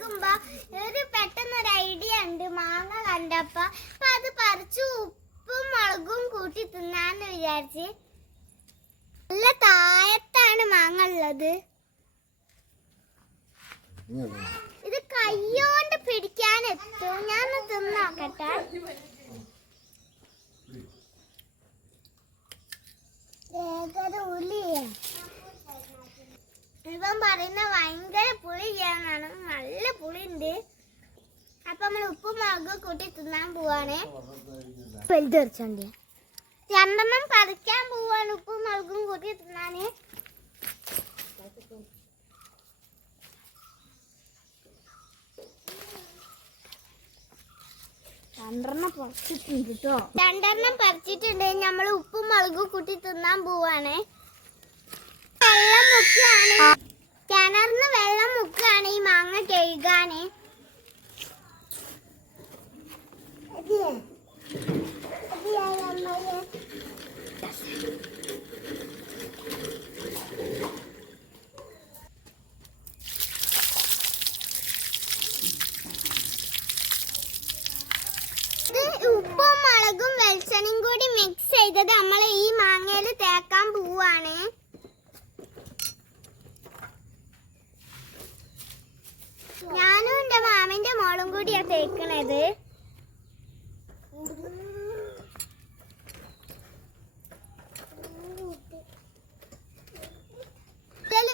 കഴിക്കുമ്പോ ഒരു പെട്ടെന്നൊരു ഐഡിയ ഉണ്ട്. മാങ്ങ കണ്ടപ്പോ അപ്പൊ അത് പറിച്ചു ഉപ്പും മുളകും കൂട്ടി തിന്നാന്ന് വിചാരിച്ച്. നല്ല താഴത്താണ് മാങ്ങ ഉള്ളത്. ഇത് കയ്യോണ്ട് പിടിക്കാൻ എത്തും. ഞാൻ തിന്നോക്കട്ടെ. ഇവൻ പറയുന്ന ഭയങ്കര പുളി ചെയ്യാനാണ്. നല്ല പുളി ഉണ്ട്. അപ്പൊ നമ്മൾ ഉപ്പും മുളകും കൂട്ടി തിന്നാൻ പോവാണ്. വലുതെറിച്ചോണ്ടി 2 പറിക്കാൻ പോവാണ്. ഉപ്പും മുളകും കൂട്ടി തിന്നാന്. രണ്ടെണ്ണം പറിച്ചിട്ടുണ്ട്. നമ്മൾ ഉപ്പും മുളകും കൂട്ടി തിന്നാൻ പോവാണ്. വെള്ളം മുക്കാണ്. കിണറിന് വെള്ളം മുക്കാണ് ഈ മാങ്ങ കഴുകാന്. ഉപ്പും മുളകും വെളിച്ചെണ്ണയും കൂടി മിക്സ് ചെയ്തത് നമ്മൾ ഈ മാങ്ങയിൽ തേക്കാൻ പോവാണ്. ഞാനും എന്റെ മാമന്റെ മോളും കൂടിയാ തേക്കണത്.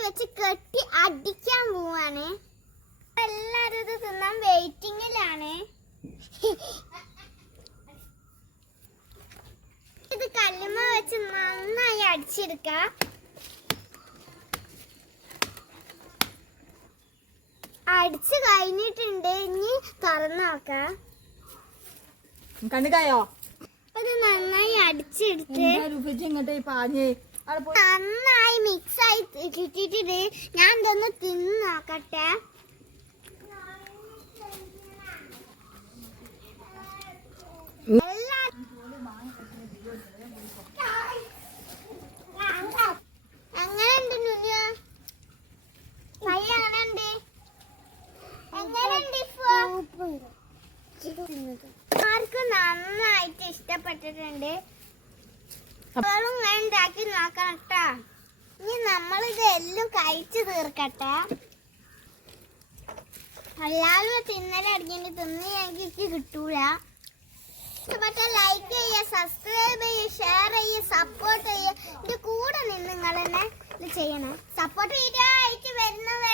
വെച്ച് കെട്ടി അടിക്കാൻ പോവാണ്. എല്ലാരും ഇത് തിന്നാൻ വെയിറ്റിംഗിലാണ്. ഇത് കല്ലുമ്മ വെച്ച് നന്നായി അടിച്ചെടുക്ക. അടിച്ചു കഴിഞ്ഞിട്ടുണ്ട്. ഇനി തുറന്നു നോക്കാം. കണ്ടുകായോ? ഇത് നന്നായി അടിച്ചെടുത്ത് നന്നായി മിക്സ് ആയി കിട്ടിയിട്ടുണ്ട്. ഞാൻ ഇതൊന്ന് തിന്ന് നോക്കട്ടെ. എങ്ങനെയുണ്ട് നുനിയ? എങ്ങനെയുണ്ട്? ആർക്കും നന്നായിട്ട് ഇഷ്ടപ്പെട്ടിട്ടുണ്ട്. ഉണ്ടാക്കി നോക്കണം കേട്ടാ. ഇനി നമ്മളിത് എല്ലാം കഴിച്ചു തീർക്കട്ടെ. എല്ലാവരും തിന്നലടങ്ങിയിട്ട് തിന്ന് എനിക്ക് കിട്ടൂല. ഇഷ്ടപ്പെട്ട ലൈക്ക് ചെയ്യുക, സബ്സ്ക്രൈബ് ചെയ്യുക, ഷെയർ ചെയ്യുക, സപ്പോർട്ട് ചെയ്യുക. ഇതിന്റെ കൂടെ നിന്ന് നിങ്ങൾ തന്നെ ഇത് ചെയ്യണം. സപ്പോർട്ട് ചെയ്തിട്ട് വരുന്നവരെ